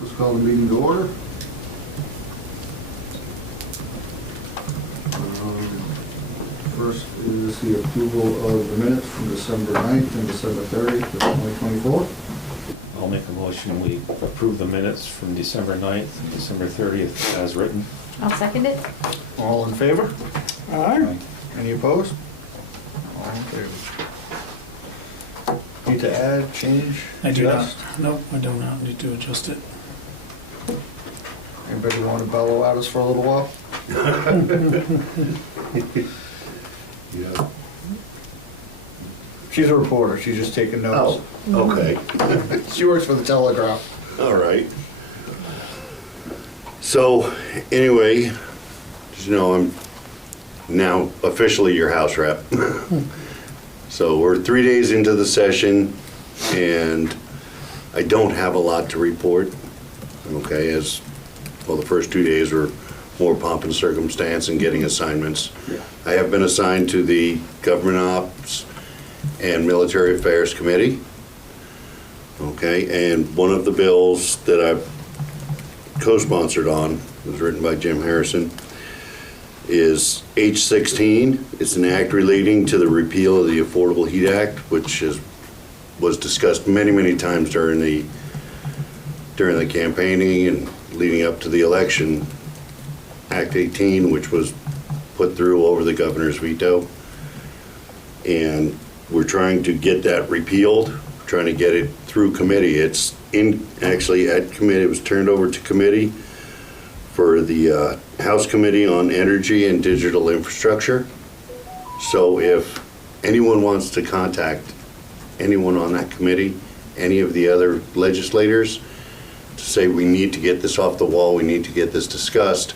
Let's call the meeting to order. First is the approval of the minutes from December 9th and December 30th, 2024. I'll make a motion, we approve the minutes from December 9th and December 30th as written. I'll second it. All in favor? Aye. Any opposed? All in favor. Need to add, change? I do not. adjust? Nope, I do not need to adjust it. Anybody want to bellow at us for a little while? Yeah, She's a reporter, she's just taking notes. oh, okay, She works for the Telegraph. all right. So, anyway, as you know, I'm now officially your house rep. So we're 3 days into the session, and I don't have a lot to report, okay, as, well, the first 2 days were more pomp and circumstance and getting assignments. I have been assigned to the Government Ops and Military Affairs Committee. Okay, and one of the bills that I've co-sponsored on, was written by Jim Harrison, is H-16. It's an act relating to the repeal of the Affordable Heat Act, which was discussed many, many times during the campaigning and leading up to the election. Act 18, which was put through over the governor's veto. And we're trying to get that repealed, trying to get it through committee. It's actually at committee, it was turned over to committee for the House Committee on Energy and Digital Infrastructure. So if anyone wants to contact anyone on that committee, any of the other legislators, to say we need to get this off the wall, we need to get this discussed,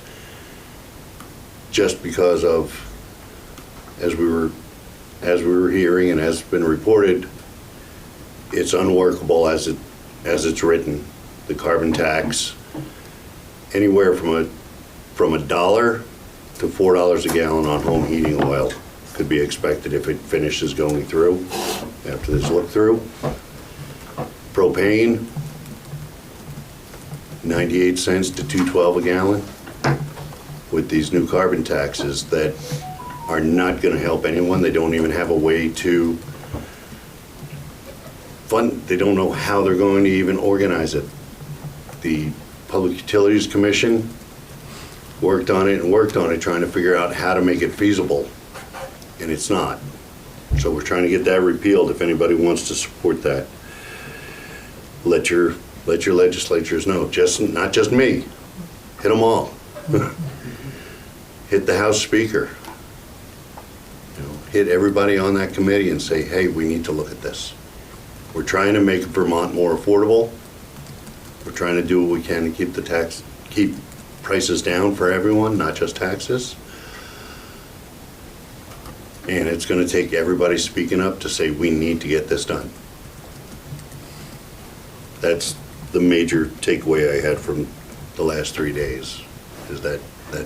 just because of, as we were hearing and as been reported, it's unworkable as it's written. The carbon tax, anywhere from $1 to $4 a gallon on home heating oil could be expected if it finishes going through after this look through. Propane, 98 cents to $2.12 a gallon. With these new carbon taxes that are not going to help anyone. They don't even have a way to fund, they don't know how they're going to even organize it. The Public Utilities Commission worked on it trying to figure out how to make it feasible, and it's not. So we're trying to get that repealed. If anybody wants to support that, let your legislatures know, not just me, hit them all. Hit the House Speaker, hit everybody on that committee and say, hey, we need to look at this. We're trying to make Vermont more affordable. We're trying to do what we can to keep prices down for everyone, not just taxes. And it's going to take everybody speaking up to say we need to get this done. That's the major takeaway I had from the last 3 days, is that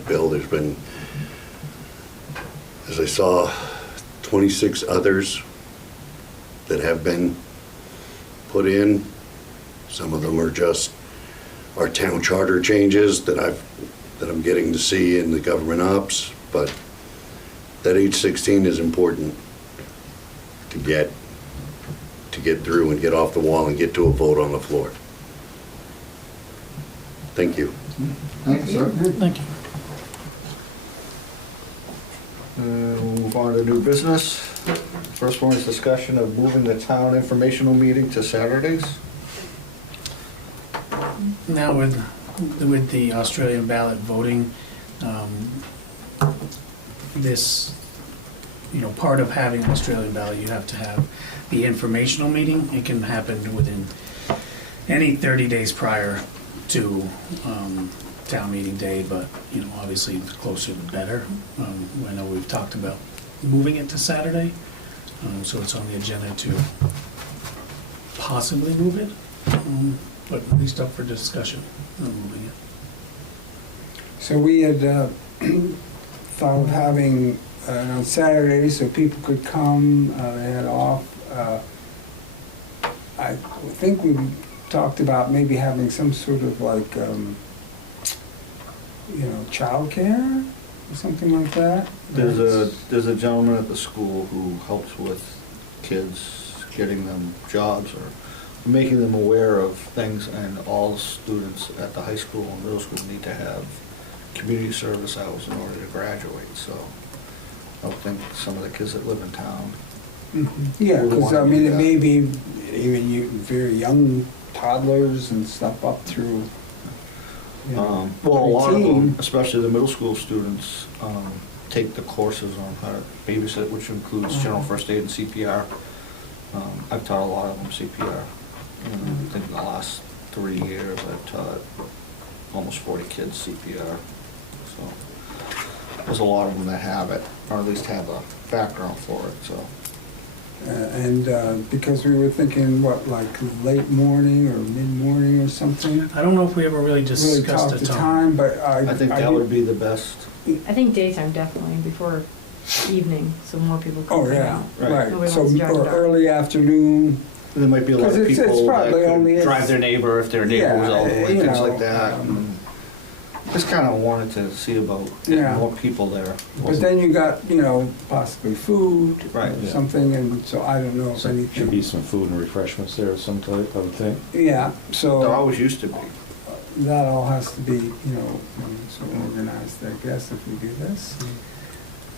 bill. There's been, as I saw, 26 others that have been put in. Some of them are just our town charter changes that I'm getting to see in the government ops, but that H-16 is important to get through and get off the wall and get to a vote on the floor. Thank you. Thank you, sir. Thank you. We'll move on to new business. First one is discussion of moving the town informational meeting to Saturdays. Now with the Australian ballot voting, this, part of having an Australian ballot, you have to have the informational meeting. It can happen within any 30 days prior to town meeting day, but obviously the closer the better. I know we've talked about moving it to Saturday, so it's on the agenda to possibly move it, but at least up for discussion on moving it. So we had thought of having on Saturday so people could come, they had off. I think we talked about maybe having some sort of like, childcare or something like that. There's a gentleman at the school who helps with kids, getting them jobs or making them aware of things, and all students at the high school and middle school need to have community service hours in order to graduate, so I would think some of the kids that live in town. Yeah, would because wanna I mean, do it that. may be even very young toddlers and stuff up through, Well, a lot of them, preteen. especially the middle school students, take the courses on how to babysit, which includes general first aid and CPR. I've taught a lot of them CPR. I think in the last 3 years, I've taught almost 40 kids CPR. So there's a lot of them that have it, or at least have a background for it, so. Because we were thinking, like late morning or mid-morning or something. I don't know if we ever really Really discussed talked the the time. time, but I think that would be the best. I think daytime definitely, before evening, so more people can Oh, come yeah, out. Right. right. Nobody So, wants to drive or dark. early afternoon. There might be a lot 'Cause of it's people that probably only could is- drive their neighbor if their neighbor was Yeah, elderly, you things know, like that. Just kind of wanted to see about getting Yeah. more people there. But then you got, possibly food Right, or yeah. something, and so I don't know if Should be anything. some food and refreshments there of some type, I would think. Yeah, There so always used to be. that all has to be, so organized, I guess, if we do this.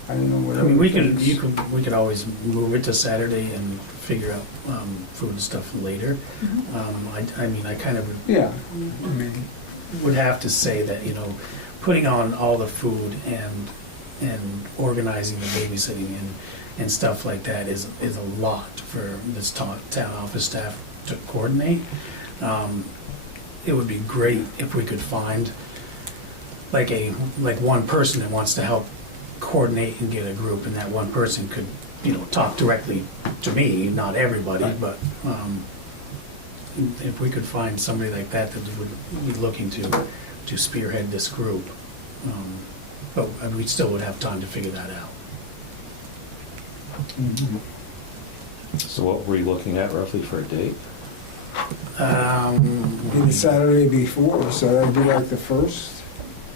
I don't know what. I mean, we everybody we could always move it to Saturday and figure out food and stuff later. I mean, I kind of Yeah, I mean, would have to say that, putting on all the food and organizing the babysitting and stuff like that is a lot for this town office staff to coordinate. It would be great if we could find like one person that wants to help coordinate and get a group, and that one person could, talk directly to me, not everybody, Right. but if we could find somebody like that would be looking to spearhead this group. But we still would have time to figure that out. So what were you looking at roughly for a date? maybe Saturday before, so that'd be like the first,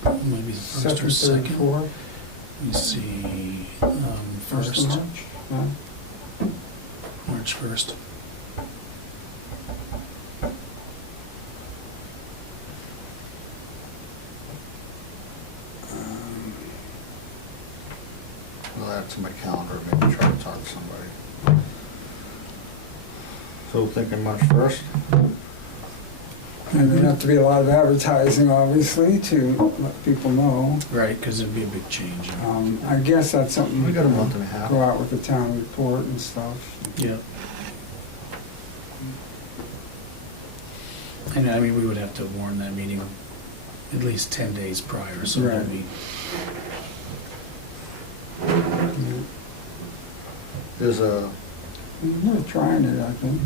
Maybe the first or second, third, second. fourth. Let me see, First first, of March? Huh? March 1st. I'll add it to my calendar, maybe try to talk to somebody. So thinking March 1st? And there'd have to be a lot of advertising, obviously, to let people know. Right, because it'd be a big change. I guess that's something. We got a month and a half. Go out with the town report and stuff. Yeah. And I mean, we would have to warn that meeting at least 10 days prior, so Right. it'd be, There's a, We're trying it, I think.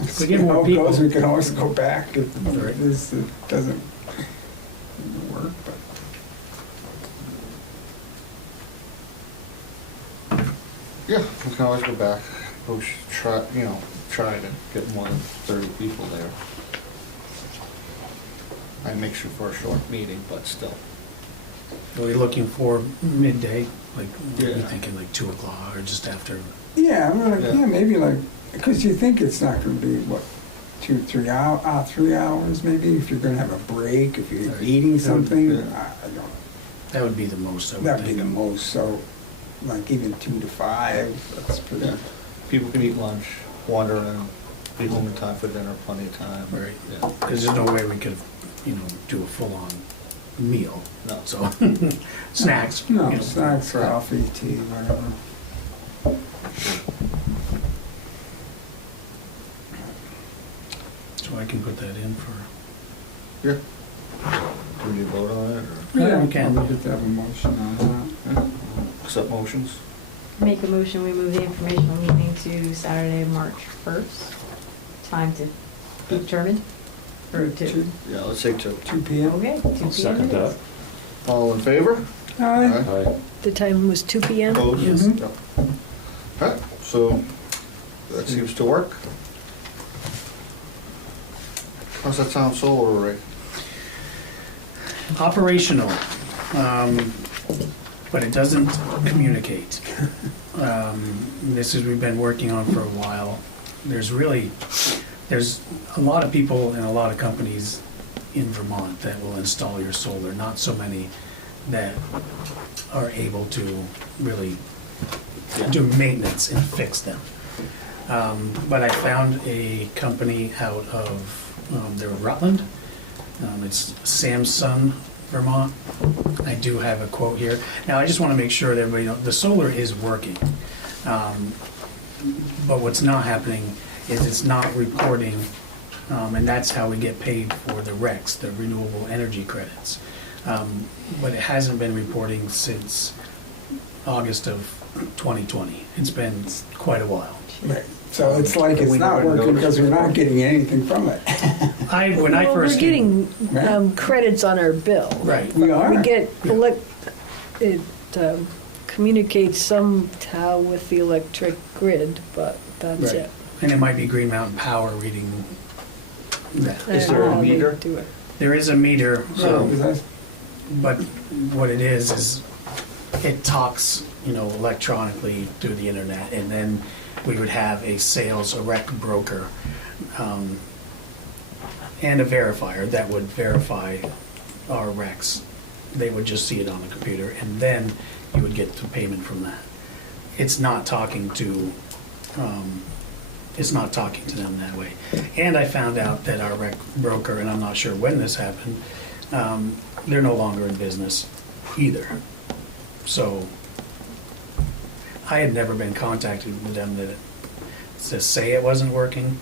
If we get See more how it people- goes, we can always go back if Right. this doesn't work, but. yeah, we can always go back. We should try to get more than 30 people there. I make sure for a short meeting, but still. are we looking for midday? Like, are you Yeah. thinking like 2 o'clock or just after? Yeah, I'm like, Yeah. yeah, maybe like, because you think it's not gonna be, what, 3 hours maybe, if you're gonna have a break, if you're Right. eating something, Yeah. I don't know. That would be the most, I would That'd be think. the most, so, like even 2 to 5, that's pretty. Yeah. People can eat lunch, wander in, be home in time for dinner, plenty of time. Right. Yeah. Because there's no way we could, do a full-on meal. No. So, snacks. No, you know. snacks, Right. coffee, tea, whatever. So I can put that in for, Yeah. Do we need to vote on it, or Yeah, we can. Probably get to have a motion on yeah? Accept motions? Make a motion, we move the informational meeting to Saturday, March 1st. Time to be determined? Or that. to, Yeah, let's say 2. 2 p.m. okay, 2 p.m. Second it is. that. All in favor? Aye. Aye. The time was 2 p.m.? Opposed? Yes. Mhm. Yep. Okay, so that seems to work. How's that sound solar array? Operational, but it doesn't communicate. This is, we've been working on for a while. There's a lot of people and a lot of companies in Vermont that will install your solar, not so many that are able to really do maintenance and fix them. But I found a company out of, they're Rutland. It's Samsung, Vermont. I do have a quote here. Now, I just want to make sure that everybody knows, the solar is working. But what's not happening is it's not reporting, and that's how we get paid for the RECs, the renewable energy credits. But it hasn't been reporting since August of 2020. It's been quite a while. Right. So it's like it's We not never working noticed because we're before. not getting anything from it. When I Well, first we're came, getting credits on our bill. right, We are. We get, it communicates somehow with the electric grid, but that's Right. it. and it might be Green Mountain Power reading that. Is I there don't a know how they meter? do it. There is a meter, So, that's- but what it is it talks, electronically through the internet, and then we would have a rec broker, and a verifier that would verify our recs. They would just see it on the computer, and then you would get the payment from that. It's not talking to them that way. And I found out that our rec broker, and I'm not sure when this happened, they're no longer in business either. So I had never been contacted with them to say it wasn't working.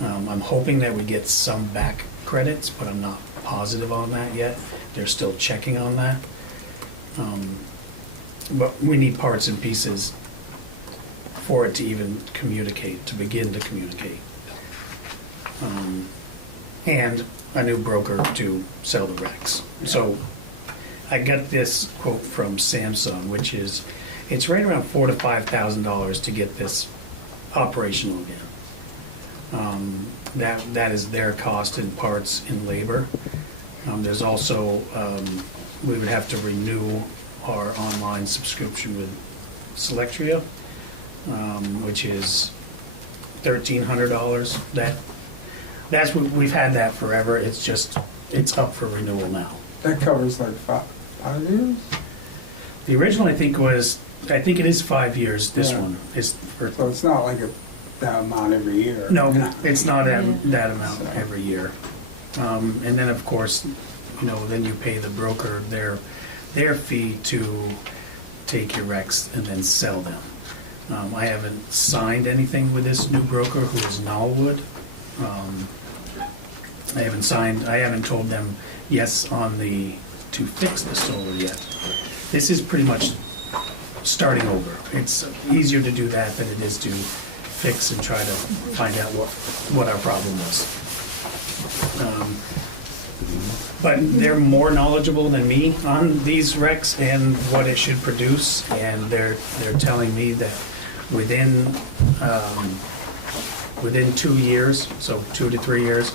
I'm hoping that we get some back credits, but I'm not positive on that yet. They're still checking on that. But we need parts and pieces for it to even communicate, to begin to communicate. And a new broker to sell the RECs. So I got this quote from Samsung, which is, it's right around $4,000 to $5,000 to get this operational again. That is their cost in parts and labor. There's also, we would have to renew our online subscription with Selectria, which is $1,300. That's what, we've had that forever. It's up for renewal now. that covers like 5 years? The original, I think it is 5 years. This Yeah. one is for, So it's not like that amount every year. no, it's not that amount every year. And then, of course, then you pay the broker their fee to take your recs and then sell them. I haven't signed anything with this new broker, who is Knollwood. I haven't told them yes to fix the solar yet. This is pretty much starting over. It's easier to do that than it is to fix and try to find out what our problem was. But they're more knowledgeable than me on these recs and what it should produce, and they're telling me that within 2 years, so 2 to 3 years,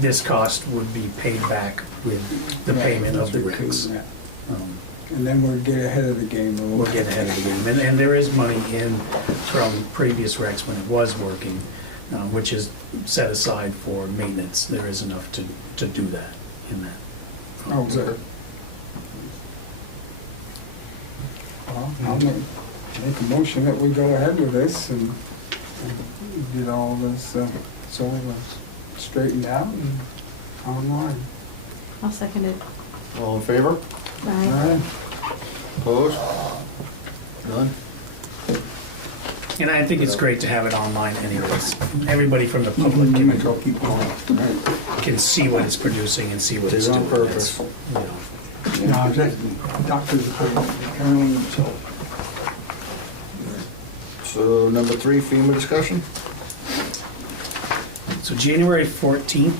this cost would be paid back with the payment of the recs. Yeah. And then we'll get ahead of the game a little. We'll get ahead of the game. And there is money in from previous recs when it was working, which is set aside for maintenance. There is enough to do that in that. Oh, good. Well, I'll make a motion that we go ahead with this and get all this solar straightened out and online. I'll second it. All in favor? All Aye. right. Opposed? None? And I think it's great to have it online anyways. Everybody from the public You might as well keep going. can see what it's producing and see what Did it's it doing. on purpose. No, just doctors apparently, so. So number 3, FEMA discussion? So January 14th,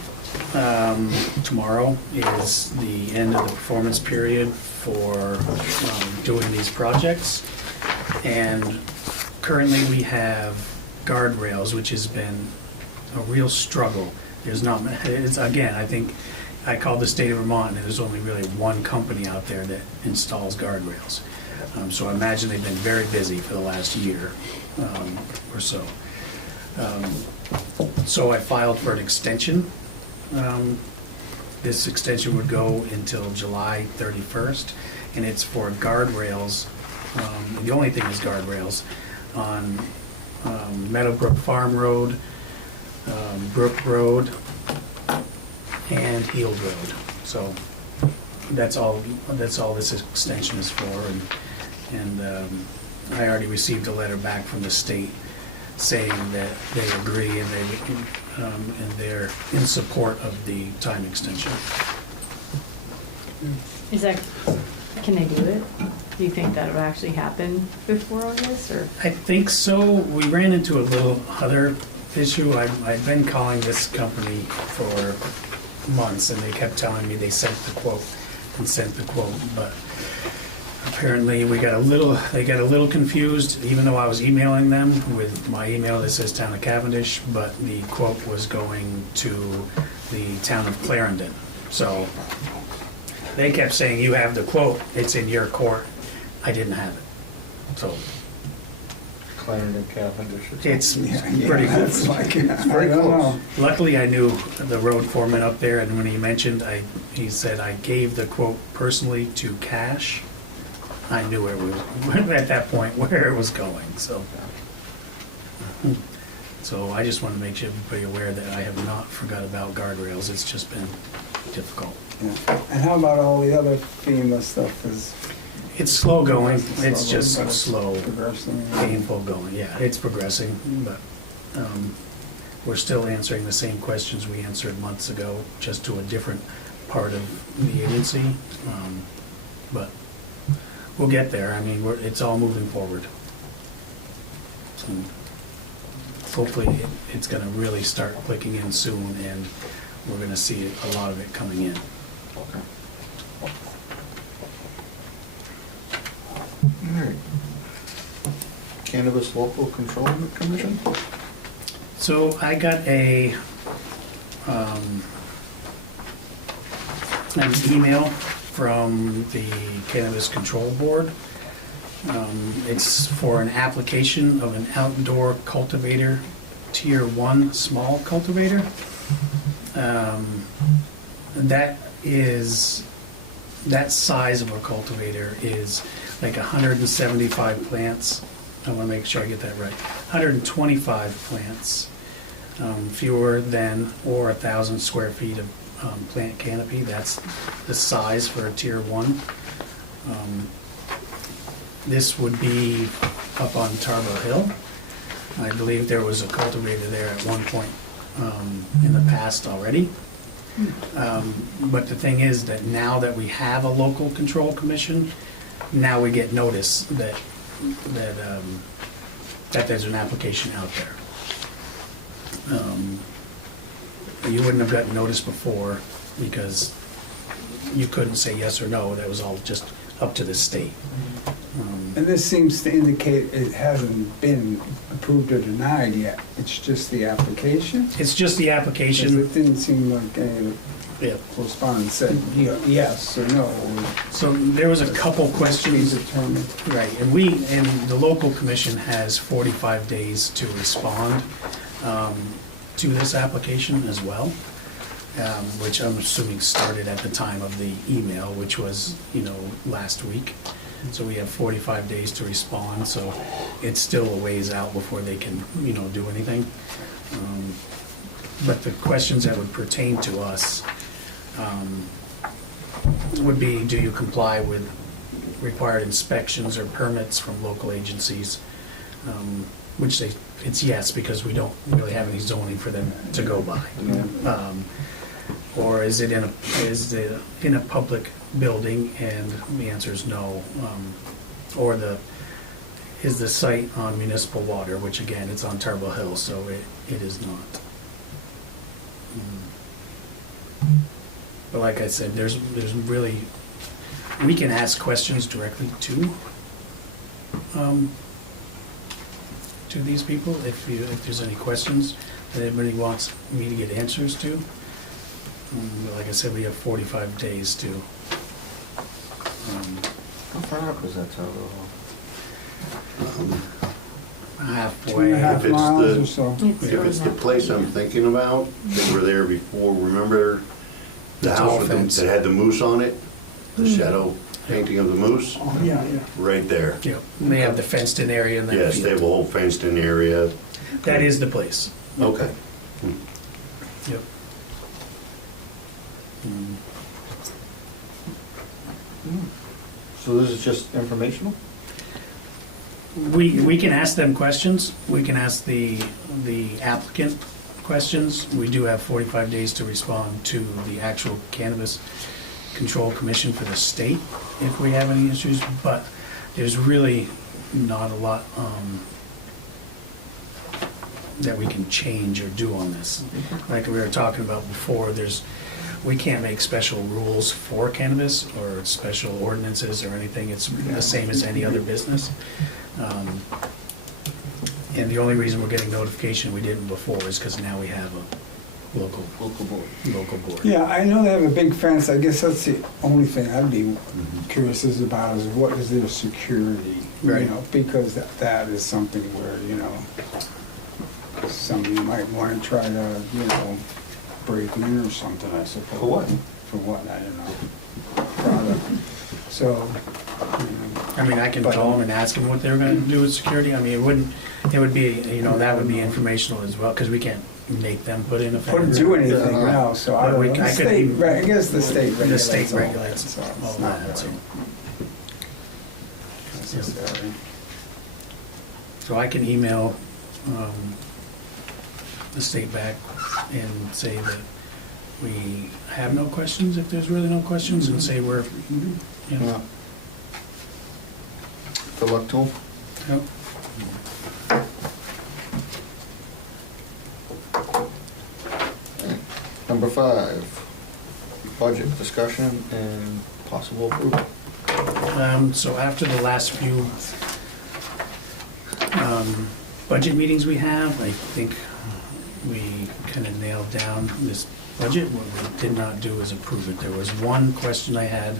tomorrow, is the end of the performance period for doing these projects. And currently we have guardrails, which has been a real struggle There's not, it's, again, I think, I called the state of Vermont, and there's only really one company out there that installs guardrails. So I imagine they've been very busy for the last year or so. So I filed for an extension. This extension would go until July 31st, and it's for guardrails. The only thing is guardrails on Meadowbrook Farm Road, Brook Road, and Heald Road. So that's all this extension is for. And I already received a letter back from the state saying that they agree and they're in support of the time extension. Can they do it? Do you think that would actually happen before August, or? I think so. We ran into a little other issue. I've been calling this company for months, and they kept telling me they sent the quote, but apparently they got a little confused, even though I was emailing them with my email that says Town of Cavendish, but the quote was going to the Town of Clarendon. So they kept saying, you have the quote, it's in your court. I didn't have it. So Clarendon, Cavendish. it's Yeah, pretty that's close. like, I very don't know. close. Luckily, I knew the road foreman up there, and when he mentioned, he said, I gave the quote personally to Cash. I knew where it was, at that point, where it was going, so. So I just want to make everybody aware that I have not forgot about guardrails. It's just been difficult. Yeah. And how about all the other FEMA stuff is? It's slow going. It's But just it's slow, progressing. painful going. Yeah, it's progressing, but we're still answering the same questions we answered months ago, just to a different part of the agency. But we'll get there. I mean, it's all moving forward. So hopefully it's going to really start clicking in soon, and we're going to see a lot of it coming in. Alright. Cannabis Local Control Commission? So I got an email from the Cannabis Control Board. It's for an application of an outdoor cultivator, Tier 1 small cultivator. That size of a cultivator is like 175 plants. I want to make sure I get that right. 125 plants, fewer than or 1,000 square feet of plant canopy. That's the size for a Tier 1. This would be up on Tarbell Hill. I believe there was a cultivator there at one point in the past already. But the thing is that now that we have a local control commission, now we get notice that there's an application out there. You wouldn't have gotten notice before because you couldn't say yes or no. That was all just up to the state. And this seems to indicate it hasn't been approved or denied yet. It's just the application? It's just the 'Cause application. it didn't seem like any Yeah. correspondence said yes or no. Or So there was a couple questions. determined. Right, and the local commission has 45 days to respond to this application as well, which I'm assuming started at the time of the email, which was, last week. So we have 45 days to respond, so it's still a ways out before they can, do anything. But the questions that would pertain to us would be, do you comply with required inspections or permits from local agencies? Which it's yes, because we don't really have any zoning for them to go by. Or is it in a public building? And the answer is no. Or is the site on municipal water, which again, it's on Tarbell Hill, so it is not. But like I said, there's really, we can ask questions directly to these people if there's any questions. that everybody wants me to get answers to. Like I said, we have 45 days to. How far up is that tower? Halfway. 2.5 If it's miles the- or so. If it's the place I'm thinking about, they were there before, remember the The tall house with fence. that had the moose on it? The shadow painting of the moose? Oh, yeah, yeah. Right there. Yeah, and they have the fenced-in area and then. Yes, they have a whole fenced-in area. That is the place. Okay. Yep. Mm. So this is just informational? We can ask them questions, we can ask the applicant questions. We do have 45 days to respond to the actual Cannabis Control Commission for the state if we have any issues, but there's really not a lot that we can change or do on this. Like we were talking about before, we can't make special rules for cannabis or special ordinances or anything. It's the same as any other business. And the only reason we're getting notification we didn't before is because now we have a local Board. board. Yeah, I know they have a big fence. I guess that's the only thing I'd be curious about is what is their security? Right. You know, because that is something where, you know, somebody might want to try to, you know, break in or something, I suppose. For what? For what, I don't know. Product. So, you know. I mean, I can call them and ask them what they're gonna do with security. I mean, it would be, you know, that would be informational as well, because we can't make them put in a fence. Couldn't do anything Yeah. now, so I But don't we- know. The I could state, even- right, I guess the state The regulates. state all that, regulates so all it's not that, so. really necessary. So I can email the state back and say that we have no questions, if there's really no questions, and say we're, you know. Yeah. Good luck to them. Yep. Number 5, budget discussion and possible approval. So after the last few budget meetings we have, I think we kind of nailed down this budget. What we did not do is approve it. There was one question I had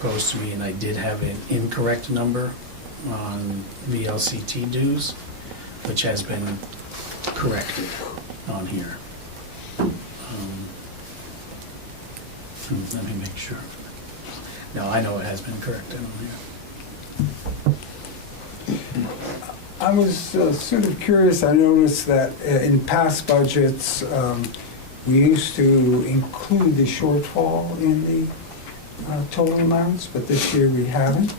posed to me, and I did have an incorrect number on VLCT dues, which has been corrected on here. Let me make sure. No, I know it has been corrected on here. I was sort of curious, I noticed that in past budgets, we used to include the shortfall in the total amounts, but this year we haven't.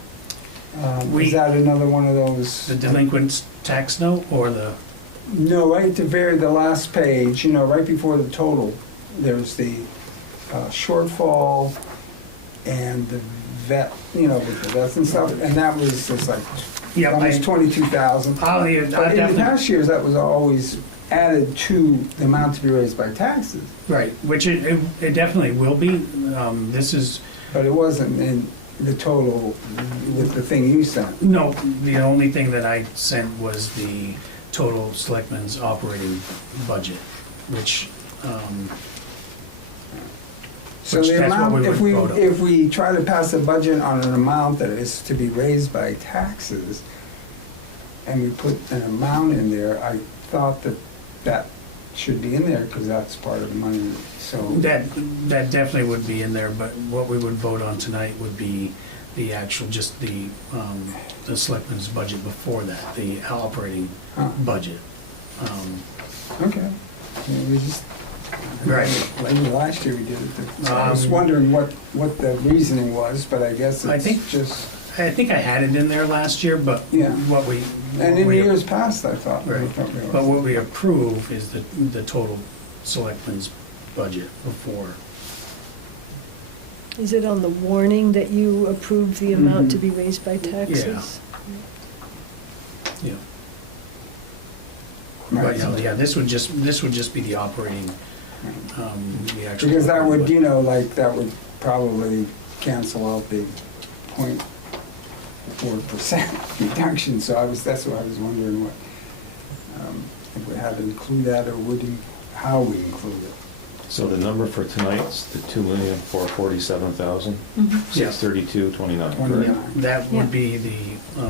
Is that another one of those? The delinquent tax note or the, No, right at the last page, you know, right before the total, there's the shortfall and the vet, you know, with the vets and stuff, and that was just like yeah, almost 22,000. I'll leave it, But in the definitely, past years, that was always added to the amount to be raised by taxes, right, which it definitely will be. This is, but it wasn't in the total with the thing you sent. no, the only thing that I sent was the total selectmen's operating budget, which, So Which the that's what amount, we would vote on. if we try to pass a budget on an amount that is to be raised by taxes, and we put an amount in there, I thought that should be in there, because that's part of the money, so. that definitely would be in there, but what we would vote on tonight would be the actual, just the selectmen's budget before that, the operating Huh. budget. Okay. Yeah, we just, Right. like last year we did it. So I was Um, wondering what the reasoning was, but I guess I think- it's just, I think I had it in there last year, but Yeah. what we. and in we- years past, I thought. I Right, thought we were- but what we approve is the total selectmen's budget before. Is it on the warning that you approve the amount to be raised by taxes? Yeah. Right, But, so- yeah, this would just be the operating, the actual. Because that would, budget. you know, like, that would probably cancel out the 0.4% reduction, so that's what I was wondering what, if we how to include that, or how we include it. So the number for tonight's the 2,447,632.29. Yeah. That Yeah. would be the,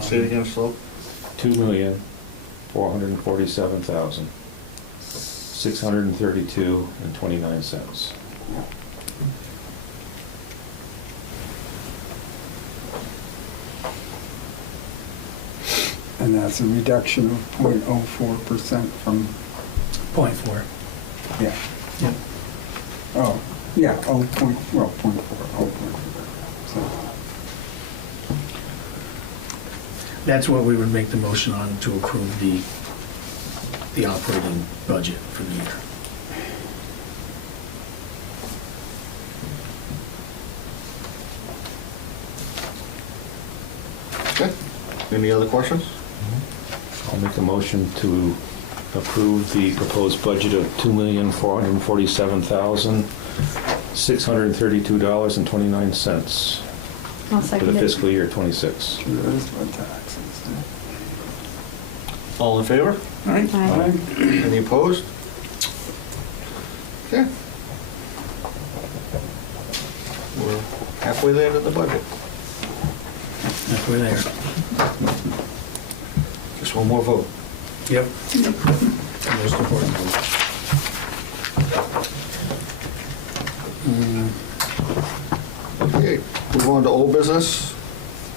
Say it again, slow. 2,447,632.29. And that's a reduction of 0.04% from, .4. yeah. Yeah. Oh, yeah, 0.4. So, That's what we would make the motion on to approve the operating budget for the year. Okay. Any other questions? I'll make a motion to approve the proposed budget of $2,447,632.29 I'll for second the it. fiscal year '26. sure is what taxes. All in favor? Right? Aye. Any opposed? Okay. We're halfway there to the budget. If we're there. Just one more vote. Yep. Most important one. Okay, move on to old business,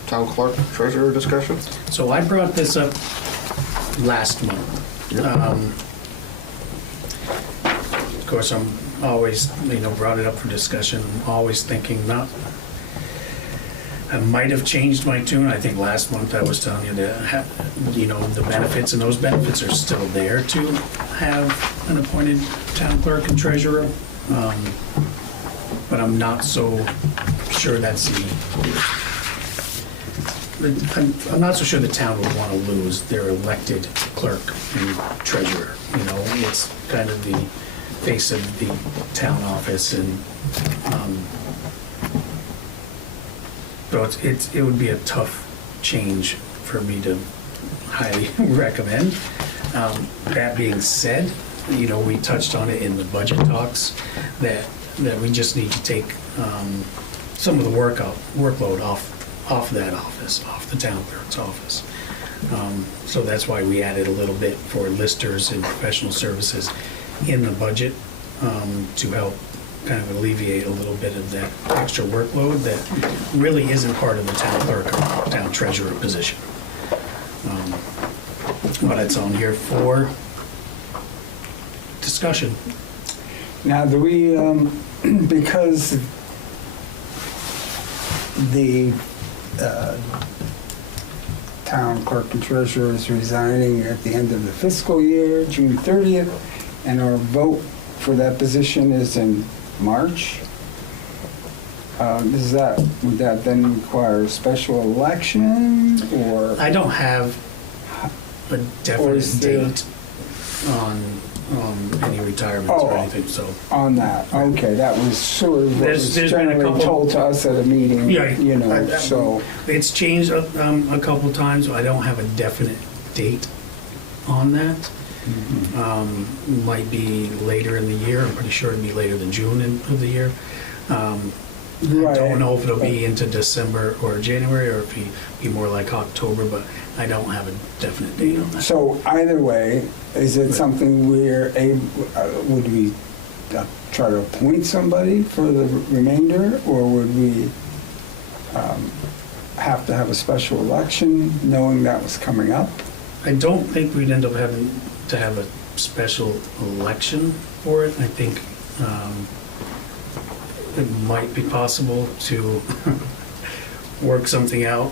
town clerk treasurer discussion. So I brought this up last month. Of course, I'm always, brought it up for discussion, I'm always thinking I might have changed my tune. I think last month I was telling you that, the benefits, and those benefits are still there to have an appointed town clerk and treasurer. But I'm not so sure that's I'm not so sure the town would want to lose their elected clerk and treasurer. It's kind of the face of the town office, and so it would be a tough change for me to highly recommend. That being said, we touched on it in the budget talks that we just need to take some of the workload off that office, off the town clerk's office. So that's why we added a little bit for listers and professional services in the budget to help kind of alleviate a little bit of that extra workload that really isn't part of the town clerk or town treasurer position. But it's on here for discussion. Now, do we, because the town clerk and treasurer is resigning at the end of the fiscal year, June 30th, and our vote for that position is in March, would that then require a special election, or? I don't have a Or definite is there- date on any retirements or Oh. anything, so. On that, okay, that was sort of what There's was been a generally couple- told to us at a meeting, Yeah, so. It's changed a couple times, but I don't have a definite date on that. Might be later in the year. I'm pretty sure it'd be later than June of the year. I don't know if it'll be into December or January, or if it'll be more like October, but I don't have a definite date on that. So either way, is it something would we try to appoint somebody for the remainder, or would we have to have a special election, knowing that was coming up? I don't think we'd end up having to have a special election for it. I think it might be possible to work something out,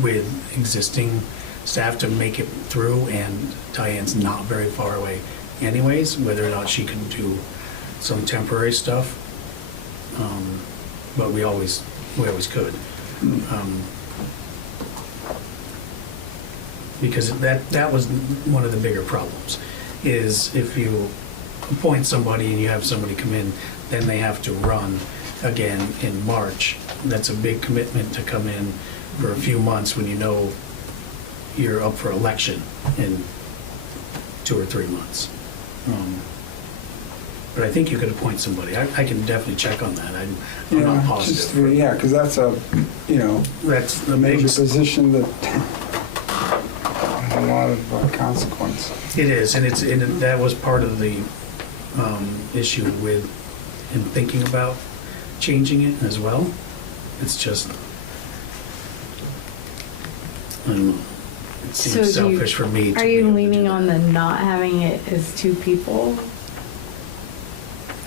with existing staff to make it through, and Diane's not very far away anyways, whether or not she can do some temporary stuff. But we always could. Because that was one of the bigger problems, is if you appoint somebody and you have somebody come in, then they have to run again in March. That's a big commitment to come in for a few months when you know you're up for election in 2 or 3 months. But I think you could appoint somebody. I can definitely check on that. I'm not positive. Yeah, because that's a, That's the major biggest. position that has a lot of consequence. It is, and that was part of the issue with, in thinking about changing it as well. It's just, I don't know. It So seems selfish for me to Are be you able to leaning do on that. the not having it as 2 people?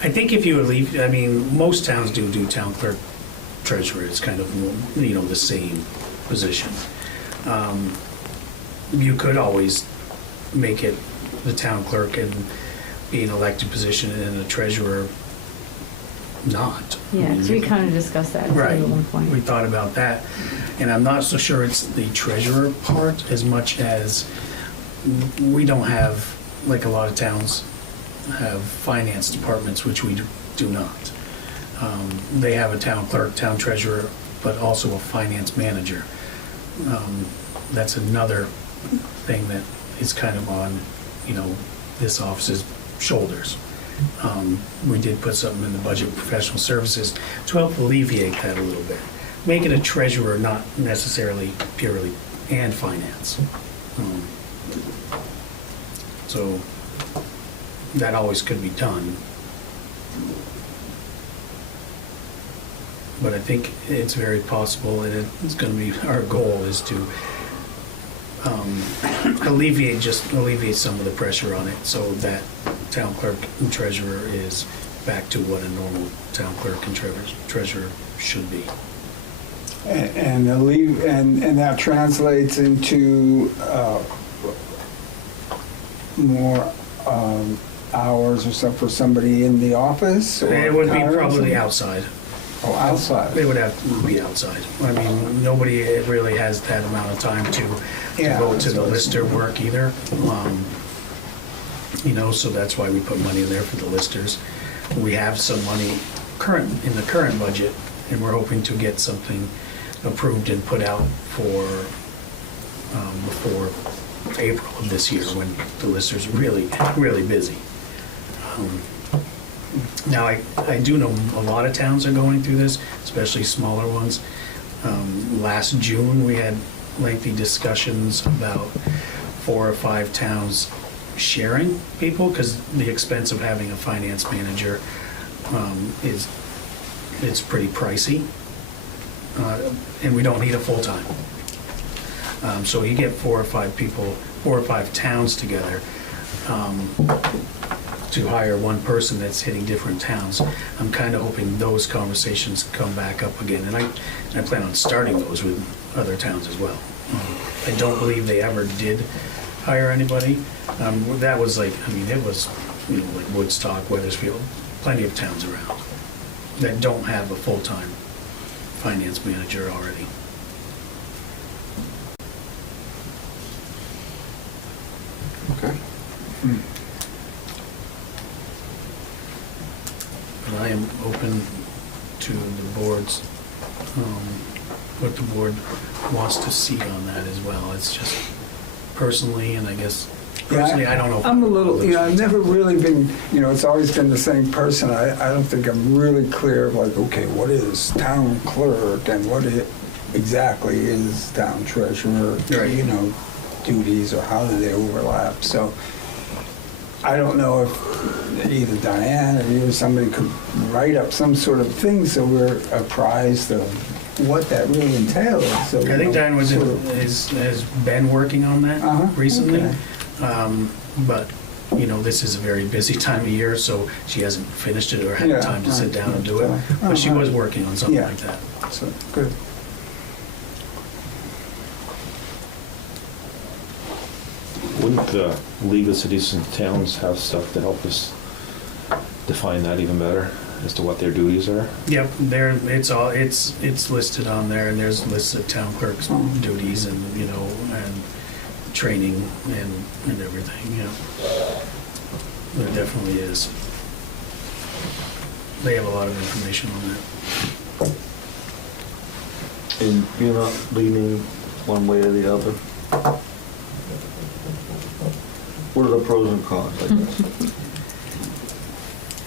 I think if you would leave, I mean, most towns do town clerk, treasurer. It's kind of, the same position. You could always make it the town clerk and be an elected position and the treasurer not. Yeah, because we kind of discussed that too Right. at one point. We thought about that, and I'm not so sure it's the treasurer part as much as we don't have, like a lot of towns have finance departments, which we do not. They have a town clerk, town treasurer, but also a finance manager. That's another thing that is kind of on, this office's shoulders. We did put something in the budget, professional services, to help alleviate that a little bit. Make it a treasurer, not necessarily purely, and finance. So that always could be done. But I think it's very possible, and it's going to be, our goal is to alleviate some of the pressure on it, so that town clerk and treasurer is back to what a normal town clerk and treasurer should be. And that translates into more hours or so for somebody in the office? Or It would be hiring probably somebody? outside. Oh, outside. It would have to be outside. I mean, nobody really has that amount of time to Yeah, go to that's the what I was lister work either. So that's why we put money in there for the listers. We have some money in the current budget, and we're hoping to get something approved and put out for before April of this year, when the lister's really, really busy. Now, I do know a lot of towns are going through this, especially smaller ones. Last June, we had lengthy discussions about 4 or 5 towns sharing people, because the expense of having a finance manager it's pretty pricey, and we don't need a full-time. So you get 4 or 5 people, 4 or 5 towns together, to hire one person that's hitting different towns. I'm kind of hoping those conversations come back up again, and I plan on starting those with other towns as well. I don't believe they ever did hire anybody. That was it was, like Woodstock, Weathersfield, plenty of towns around that don't have a full-time finance manager already. Okay. But I am open to the board's, what the board wants to see on that as well. It's just personally, and I guess personally, I don't know. I'm a little, I've never really been, it's always been the same person. I don't think I'm really clear of like, okay, what is town clerk and what exactly is town treasurer, Right. duties, or how do they overlap? So I don't know if either Diane or you or somebody could write up some sort of thing so we're apprised of what that really entails. So, I think Diane has been working on that recently. Okay. But, this is a very busy time of year, so she hasn't finished it or had Yeah, time to sit down and do it. right. But she Uh-huh. was working on something Yeah. like that. So, good. Wouldn't the League of Cities and Towns have stuff to help us define that even better as to what their duties are? Yep, it's listed on there, and there's lists of town clerks' duties and, and training and everything, There definitely is. They have a lot of information on that. And you're not leaning one way or the other? What are the pros and cons, I guess?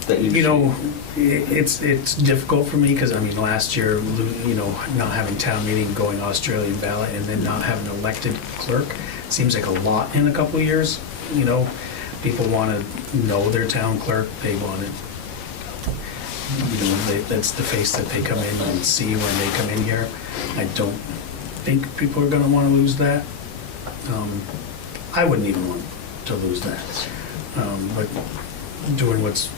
That You know, it's difficult for me, because, I mean, last year, you know, not having town meeting, going Australian ballot, and then not having an elected clerk, seems like a lot in a couple of years, you know? People want to know their town clerk, they want it, you know, that's the face that they come in and see when they come in here. I don't think people are gonna want to lose that. I wouldn't even want to lose that. But doing what's,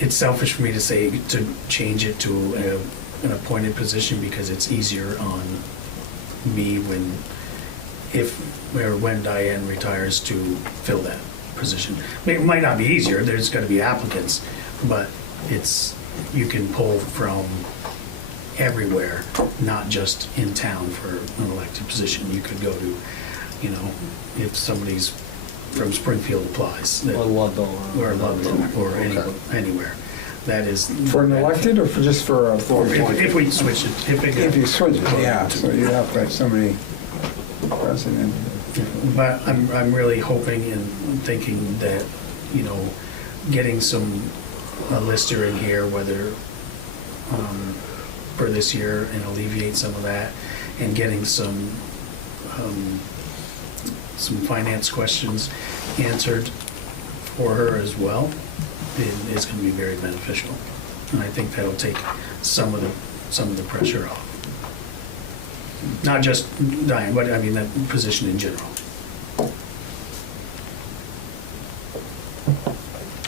it's selfish for me to say, to change it to an appointed position, because it's easier on me when Diane retires to fill that position. It might not be easier, there's gotta be applicants, but you can pull from everywhere, not just in town for an elected position. You could go to, you know, if somebody's from Springfield applies. Or Ludlow. Or Ludlow, or anywhere. That is. For an elected or for just for a? If we switch it, If you switch it, yeah, so you have to have somebody president. But I'm really hoping and thinking that, you know, getting a lister in here, whether for this year, and alleviate some of that, and getting some finance questions answered for her as well, is going to be very beneficial. And I think that'll take some of the pressure off. Not just Diane, but I mean that position in general.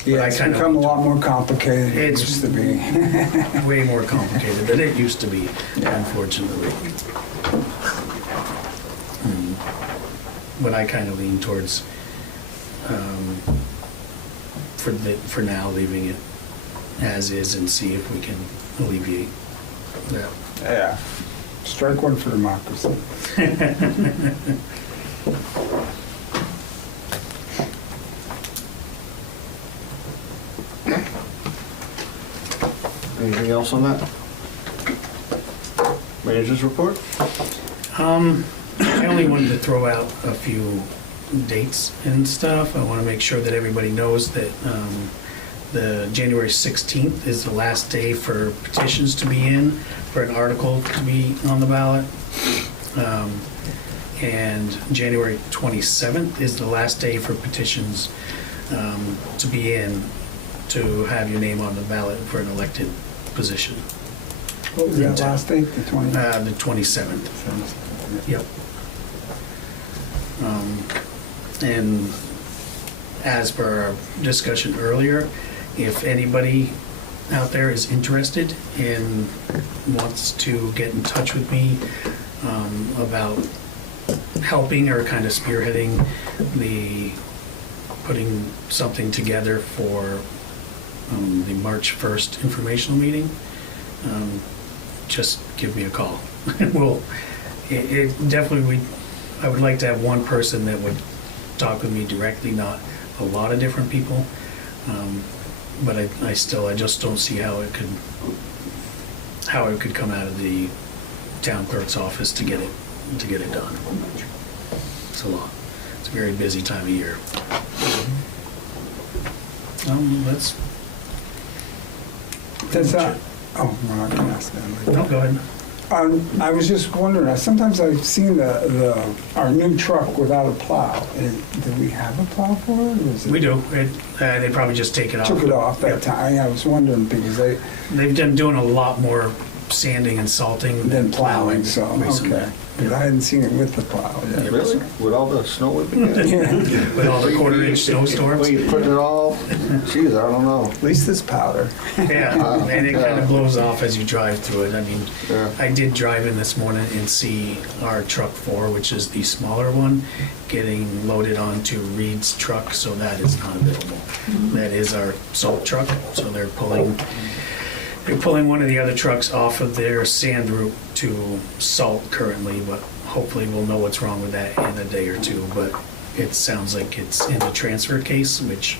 Yeah, it's become a lot more complicated than it It's used to be. way more complicated than it used to be, unfortunately. But I kind of lean towards, for now, leaving it as is and see if we can alleviate that. Yeah. Strike one for democracy. Anything else on that? Manager's report? I only wanted to throw out a few dates and stuff. I want to make sure that everybody knows that the January 16th is the last day for petitions to be in, for an article to be on the ballot. And January 27th is the last day for petitions to be in, to have your name on the ballot for an elected position. What was that last date, the 20th? The 27th. Yep. And as per our discussion earlier, if anybody out there is interested and wants to get in touch with me about helping or kind of spearheading putting something together for the March 1st informational meeting, just give me a call. I would like to have one person that would talk with me directly, not a lot of different people. But I just don't see how it could come out of the town clerk's office to get it done. It's a lot. It's a very busy time of year. Does that, oh, well, I can ask that later. No, go ahead. I was just wondering, sometimes I've seen our new truck without a plow. Do we have a plow for it? Or is it? We do. They probably just take it off. Took it off that Yep. time. I was wondering because They've been doing a lot more sanding and salting than plowing, so, recently. okay. But I hadn't seen it with the plow yet. Really? With all the snow we've been getting? Yeah, With all the quarter-inch snowstorms. When you put it all, geez, I don't know. at least it's powder. Yeah, and it kind of blows off as you drive through it. I mean, Yeah. I did drive in this morning and see our truck 4, which is the smaller one, getting loaded onto Reed's truck, so that is not available. That is our salt truck, so they're pulling one of the other trucks off of their sand route to salt currently, but hopefully we'll know what's wrong with that in a day or two. But it sounds like it's in the transfer case, which,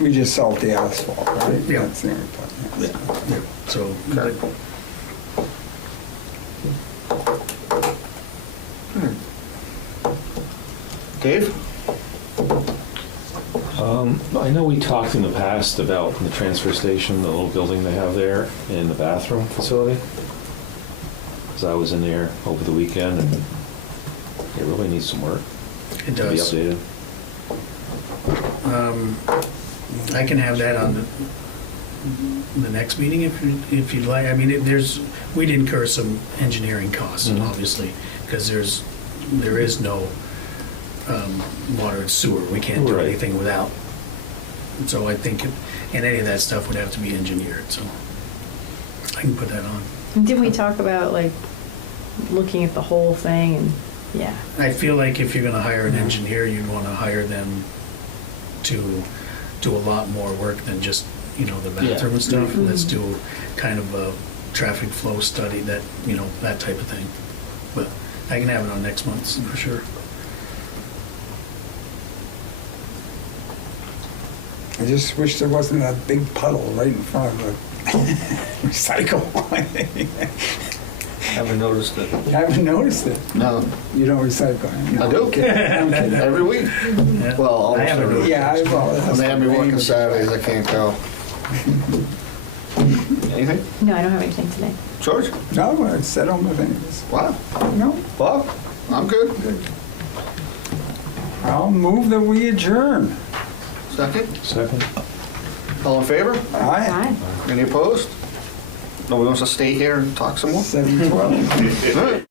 We just salt the asphalt, right? Yeah. That's the only part, yeah. so, Okay. Dave? I know we talked in the past about the transfer station, the little building they have there, and the bathroom facility. Because I was in there over the weekend, and it really needs some work. It To be does. updated. I can have that on the next meeting if you'd like. I mean, we'd incur some engineering costs, Mhm. obviously, because there is no water and sewer. We can't do Right. anything without. So I think, and any of that stuff would have to be engineered, so I can put that on. Didn't we talk about like looking at the whole thing and, yeah. I feel like if you're gonna hire an engineer, you'd wanna hire them to do a lot more work than just, the bathroom and stuff. Mhm. Let's do kind of a traffic flow study, that type of thing. But I can have it on next month's for sure. I just wish there wasn't a big puddle right in front of the recycle. Haven't noticed it. You haven't noticed it? No, You don't recycle? I do. I'm kidding. Every week. Yeah. Well, almost I haven't every week. Yeah, well, it has When they have me to rain. working Saturdays, I can't go. Anything? No, I don't have anything today. George? No, I said on my things. Wow. No, Bob? I'm good. I'll move that we adjourn. Second? Second? All in favor? Aye. Bye. Any opposed? Nobody wants to stay here and talk some more? 7:12. All right.